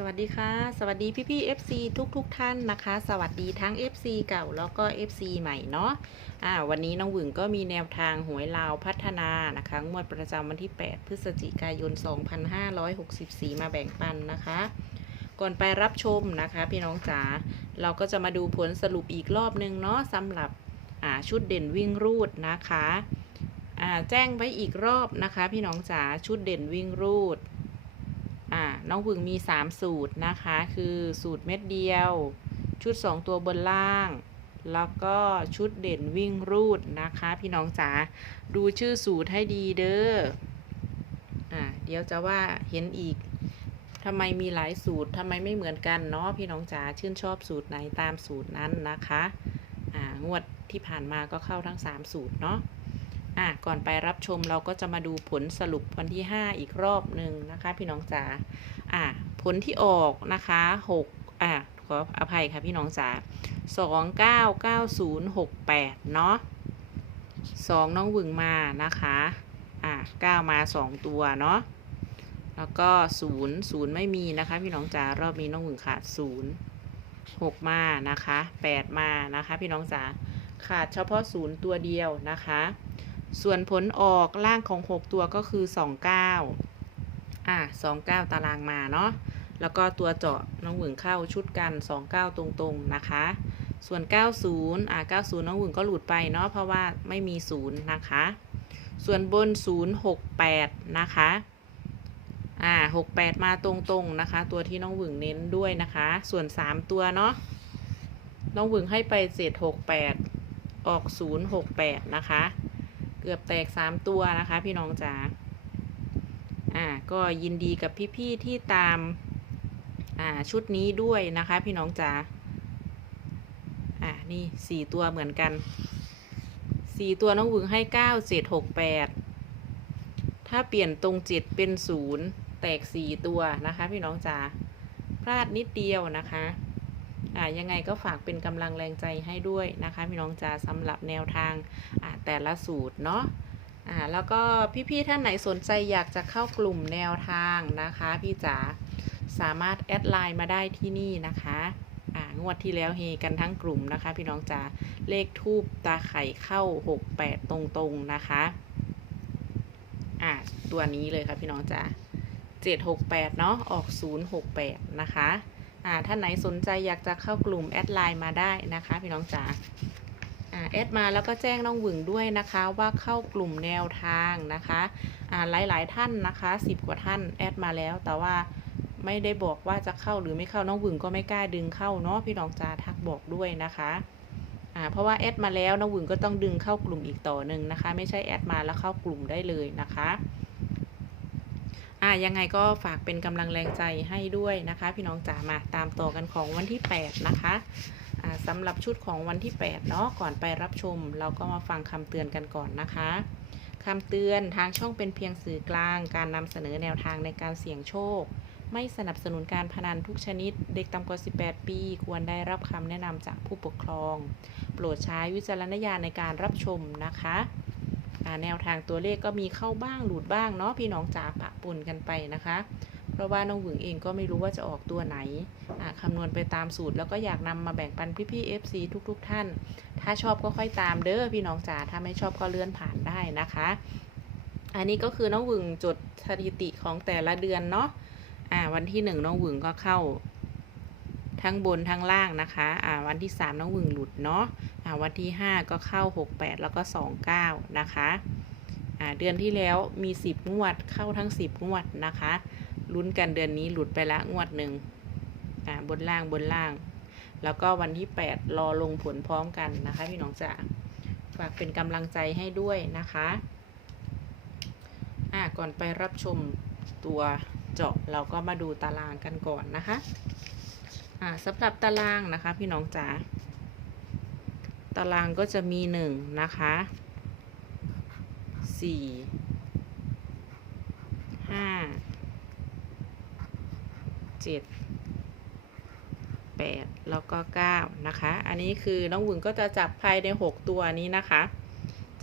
สวัสดีค่ะ สวัสดีพี่พี่ FC ทุกทุกท่านนะคะ สวัสดีทั้ง FC เก่าแล้วก็ FC ใหม่เนาะอ่าวันนี้น้องหวึงก็มีแนวทางหวยลาวพัฒนานะคะงวดประจำวันที่ 8 พฤศจิกายน 2564 มาแบ่งปันนะคะ ก่อนไปรับชมนะคะพี่น้องจ๋าเราก็จะมาดูผลสรุปอีกรอบนึงเนาะสำหรับอ่าชุดเด่นวิ่งรูดนะคะอ่าแจ้งไว้อีกรอบนะคะ พี่น้องจ๋าชุดเด่นวิ่งรูด อ่าน้องผึ่งมี 3 สูตรนะคะ คือสูตรเม็ดเดียว ชุด 2 ตัวบนล่าง แล้วก็ชุดเด่นวิ่งรูดนะคะ พี่น้องจ๋าดูชื่อสูตรให้ดีเด้ออ่าเดี๋ยวจะว่าเห็นอีกทำไมมีหลายสูตรทำไมไม่เหมือนกันเนาะพี่น้องจ๋าชื่นชอบสูตรไหนตามสูตรนั้นนะคะอ่างวดที่ผ่านมาก็เข้าทั้ง 3 สูตรเนาะ อะก่อนไปรับชมเราก็จะมาดูผลสรุปวันที่ 5 อีกรอบหนึ่งนะคะ พี่น้องจ๋าอะผลที่ออกนะคะ6อะขออภัยค่ะพี่น้องจ๋า299068 เนาะ2น้องวึงมานะคะอะ9มา 2 ตัวเนาะแล้วก็0 0ไม่มีนะคะ พี่น้องจ๋ารอบนี้น้องวึงขาด0 6มานะคะ8มานะคะ พี่น้องจ๋าขาดเฉพาะ0ตัวเดียวนะคะ ส่วนผลออกล่างของ 6 ตัวก็คือ 29 อะ 29 ตารางมาเนาะ แล้วก็ตัวเจาะน้องหวึงเข้าชุดกัน 29 ตรงๆนะคะ ส่วน 90 อะ 90 น้องหวึงก็หลุดไปเนาะ เพราะว่าไม่มี 0 นะคะ ส่วนบน 068 นะคะ อ่า68 มาตรงๆนะคะ ตัวที่น้องหวึงเน้นด้วยนะคะ ส่วน 3 ตัวเนาะ น้องหวึงให้ไป768 ออก 068 นะคะ เกือบแตก3ตัวนะคะ พี่น้องจ๋าอ่าก็ยินดีกับพี่ๆที่ตามอ่าชุดนี้ด้วยนะคะ พี่น้องจ๋าอ่านี่4ตัวเหมือนกัน4ตัวน้องวึงให้9 7 6 8ถ้าเปลี่ยนตรง7เป็น0แตก4ตัวนะคะ พี่น้องจ๋าพลาดนิดเดียวนะคะ ยังไงก็ฝากเป็นกำลังแรงใจให้ด้วยนะคะพี่น้องจ๋าสำหรับแนวทางอ่าแต่ละสูตรเนาะอ่าแล้วก็พี่ๆท่านไหนสนใจอยากจะเข้ากลุ่มแนวทางนะคะ พี่จ๋าสามารถแอดไลน์มาได้ที่นี่นะคะอ่างวดที่แล้วเฮกันทั้งกลุ่มนะคะ พี่น้องจ๋าเลขทูบตาไข่เข้า 68 ตรงๆนะคะอ่าตัวนี้เลยค่ะพี่น้องจ๋า768 เนาะออก 068 นะคะ อ่าท่านไหนสนใจอยากจะเข้ากลุ่มแอดไลน์มาได้นะคะ พี่น้องจ๋าอ่าแอดมาแล้วก็แจ้งน้องหวึงด้วยนะคะว่าเข้ากลุ่มแนวทางนะคะอ่าหลาย ๆ ท่านนะคะ10 กว่าท่านแอดมาแล้ว แต่ว่าไม่ได้บอกว่าจะเข้าหรือไม่เข้าน้องหวึงก็ไม่กล้าดึงเข้าเนาะพี่น้องจาทักบอกด้วยนะคะอ่าเพราะว่าแอดมาแล้วน้องหวึงก็ต้องดึงเข้ากลุ่มอีกต่อหนึ่งนะคะ ไม่ใช่แอดมาแล้วเข้ากลุ่มได้เลยนะคะ อ่ายังไงก็ฝากเป็นกำลังแรงใจให้ด้วยนะคะ พี่น้องจ๋ามาตามต่อกันของวันที่ 8 นะคะอ่าสำหรับชุดของวันที่ 8 เนาะก่อนไปรับชม เราก็มาฟังคำเตือนกันก่อนนะคะคำเตือนทางช่องเป็นเพียงสื่อกลาง การนำเสนอแนวทางในการเสี่ยงโชค ไม่สนับสนุนการพนันทุกชนิด เด็กต่ำกว่า 18 ปี ควรได้รับคำแนะนำจากผู้ปกครอง โปรดใช้วิจารณญาณในการรับชมนะคะ แนวทางตัวเลขก็มีเข้าบ้างหลุดบ้างเนาะพี่น้องจ๋าปะปนกันไปนะคะ เพราะว่าน้องหวึงเองก็ไม่รู้ว่าจะออกตัวไหนคำนวณไปตามสูตร แล้วก็อยากนำมาแบ่งปันพี่ๆ FC ทุกๆทท่าน ถ้าชอบก็ค่อยตามเด้อพี่น้องจ๋าถ้าไม่ชอบก็เลื่อนผ่านได้นะคะ อันนี้ก็คือน้องหวึงจดสถิติของแต่ละเดือนเนาะอ่าวันที่หนึ่งน้องหวึงก็เข้า ทั้งบนทั้งล่างนะคะอ่าวันที่สามน้องวึงหลุดเนาะอ่าวันที่ห้าก็เข้าหกแปดแล้วก็สองเก้านะคะอ่าเดือนที่แล้วมีสิบงวดเข้าทั้งสิบงวดนะคะลุ้นกันเดือนนี้หลุดไปละงวดหนึ่งอ่าบนล่างบนล่าง แล้วก็วันที่ 8 รอลงผลพร้อมกันนะคะ พี่น้องจ๋าฝากเป็นกำลังใจให้ด้วยนะคะอ่าก่อนไปรับชมตัวเจาะเราก็มาดูตารางกันก่อนนะคะ สำหรับตารางนะคะพี่น้องจ๋าตารางก็จะมีหนึ่งนะคะสี่ห้าเจ็ด8แล้วก็9นะคะ อันนี้คือน้องหวึงก็จะจับภายใน6ตัวนี้นะคะ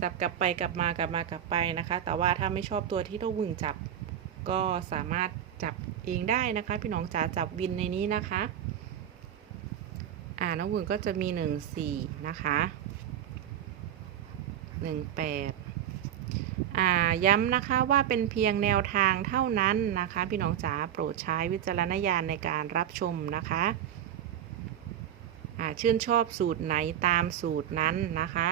จับกลับไปกลับมากลับมากลับไปนะคะ แต่ว่าถ้าไม่ชอบตัวที่น้องหวึงจับก็สามารถจับเองได้นะคะ พี่น้องจ๋าจับวินในนี้นะคะ อ่าน้องวุ่นก็จะมีหนึ่งสี่นะคะหนึ่งแปดอ่าย้ำนะคะว่าเป็นเพียงแนวทางเท่านั้นนะคะ พี่น้องจ๋าโปรดใช้วิจารณญาณในการรับชมนะคะอ่าชื่นชอบสูตรไหนตามสูตรนั้นนะคะ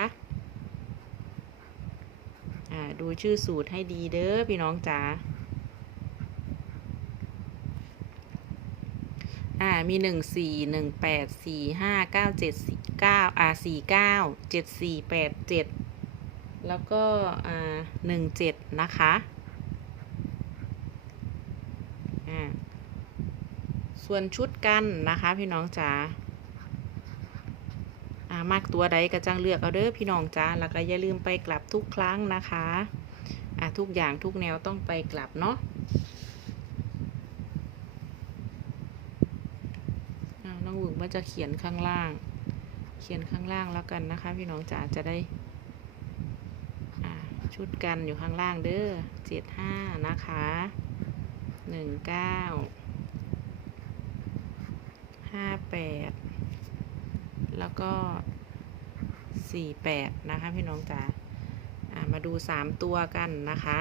อ่าดูชื่อสูตรให้ดีเด้อพี่น้องจ๋า อ่า มีหนึ่งสี่หนึ่งแปดสี่ห้าเก้าเจ็ดสี่เก้าอ่าสี่เก้าเจ็ดสี่แปดเจ็ดแล้วก็อ่าหนึ่งเจ็ดนะคะอ่าส่วนชุดกันนะคะพี่น้องจ๋าอ่ามากตัวใดก็จังเลือกเอาเด้อพี่น้องจ๋าแล้วก็อย่าลืมไปกลับทุกครั้งนะคะอ่าทุกอย่างทุกแนวต้องไปกลับเนาะอ่า น้องหวึงว่าจะเขียนข้างล่าง เขียนข้างล่างแล้วกันนะคะ พี่น้องจ๋าจะได้ชุดกันอยู่ข้างล่างเด้อเจ็ดห้านะคะหนึ่งเก้าห้าแปดแล้วก็สี่แปดนะคะพี่น้องจ๋าอ่ามาดูสามตัวกันนะคะ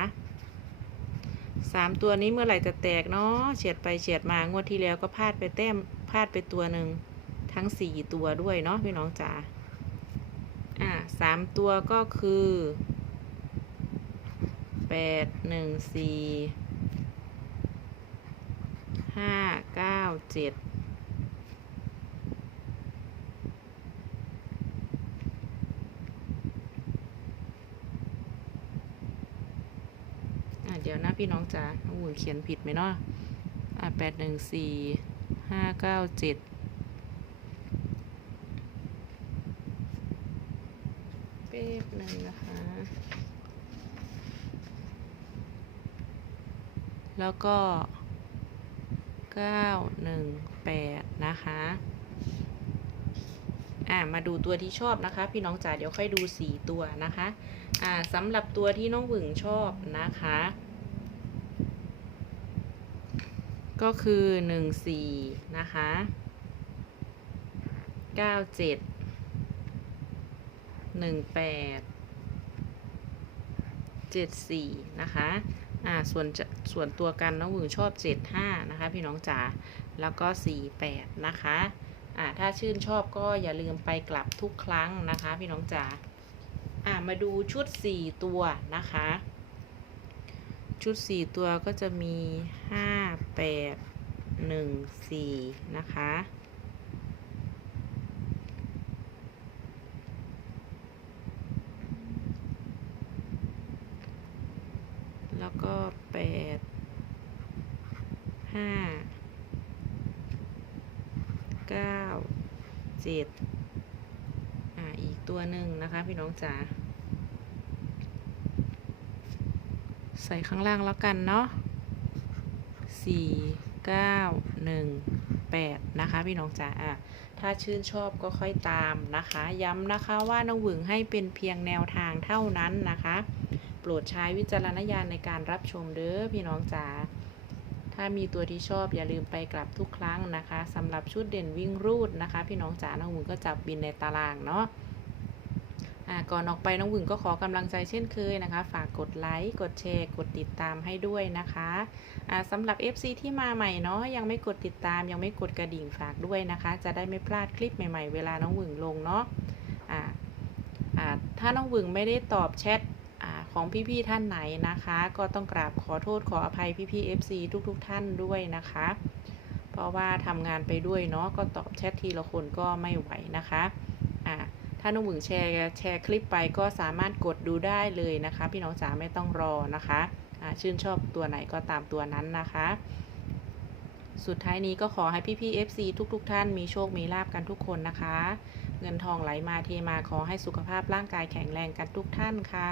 สามตัวนี้เมื่อไหร่จะแตกเนาะเฉียดไปเฉียดมางวดที่แล้วก็พลาดไปแต้มพลาดไปตัวหนึ่ง ทั้งสี่ตัวด้วยเนาะพี่น้องจ๋าอ่าสามตัวก็คือแปดหนึ่งสี่ห้าเก้าเจ็ดอ่าเดี๋ยวนะพี่น้องจ๋าน้องหุ่นเขียนผิดไหมเนาะอ่าแปดหนึ่งสี่ห้าเก้าเจ็ด ป๊บหนึ่งนะคะ แล้วก็เก้าหนึ่งแปดนะคะ อ่ามาดูตัวที่ชอบนะคะ พี่น้องจ๋าเดี๋ยวค่อยดูสีตัวนะคะ อ่าสำหรับตัวที่น้องหวึงชอบนะคะ ก็คือหนึ่งสี่นะคะเก้าเจ็ด หนึ่งแปดเจ็ดสี่นะคะอ่าส่วนจะส่วนตัวกันน้องหวึงชอบเจ็ดห้านะคะพี่น้องจ๋าแล้วก็สี่แปดนะคะอ่าถ้าชื่นชอบก็อย่าลืมไปกลับทุกครั้งนะคะพี่น้องจ๋าอ่ามาดูชุดสี่ตัวนะคะชุดสี่ตัวก็จะมีห้าแปดหนึ่งสี่นะคะ แล้วก็แปด ห้าเก้าเจ็ดอ่าอีกตัวหนึ่งนะคะ พี่น้องจ๋าใส่ข้างล่างแล้วกันเนาะสี่เก้าหนึ่งแปดนะคะ พี่น้องจ๋าอะถ้าชื่นชอบก็ค่อยตามนะคะ ย้ำนะคะว่าน้องหวึงให้เป็นเพียงแนวทางเท่านั้นนะคะ โปรดใช้วิจารณญาณในการรับชมเด้อพี่น้องจ๋า ถ้ามีตัวที่ชอบอย่าลืมไปกลับทุกครั้งนะคะสำหรับชุดเด่นวิ่งรูดนะคะ พี่น้องจ๋าน้องหวึงก็จับบินในตารางเนาะก่อนออกไปน้องหวึงก็ขอกำลังใจเช่นเคยนะคะ ฝากกดไลค์ กดแชร์ กดติดตามให้ด้วยนะคะอ่าสำหรับ FC ที่มาใหม่เนาะยังไม่กดติดตาม ยังไม่กดกระดิ่งฝากด้วยนะคะ จะได้ไม่พลาดคลิปใหม่ๆ เวลาน้องหวึงลงเนาะอ่าอ่าถ้าน้องหวึงไม่ได้ตอบแชท ของพี่ๆท่านไหนนะคะ ก็ต้องกราบขอโทษขออภัยพี่ๆ FC ทุกๆทท่านด้วยนะคะ เพราะว่าทำงานไปด้วยเนาะก็ตอบแชททีละคนก็ไม่ไหวนะคะอ่าถ้าน้องหวึงแชร์แชร์คลิปไปก็สามารถกดดูได้เลยนะคะ พี่น้องจ๋าไม่ต้องรอนะคะอ่าชื่นชอบตัวไหนก็ตามตัวนั้นนะคะ สุดท้ายนี้ก็ขอให้พี่ๆ FC ทุกๆท่านมีโชคมีลาบกันทุกคนนะคะ เงินทองไหลมาเทมาขอให้สุขภาพร่างกายแข็งแรงกันทุกท่านค่ะ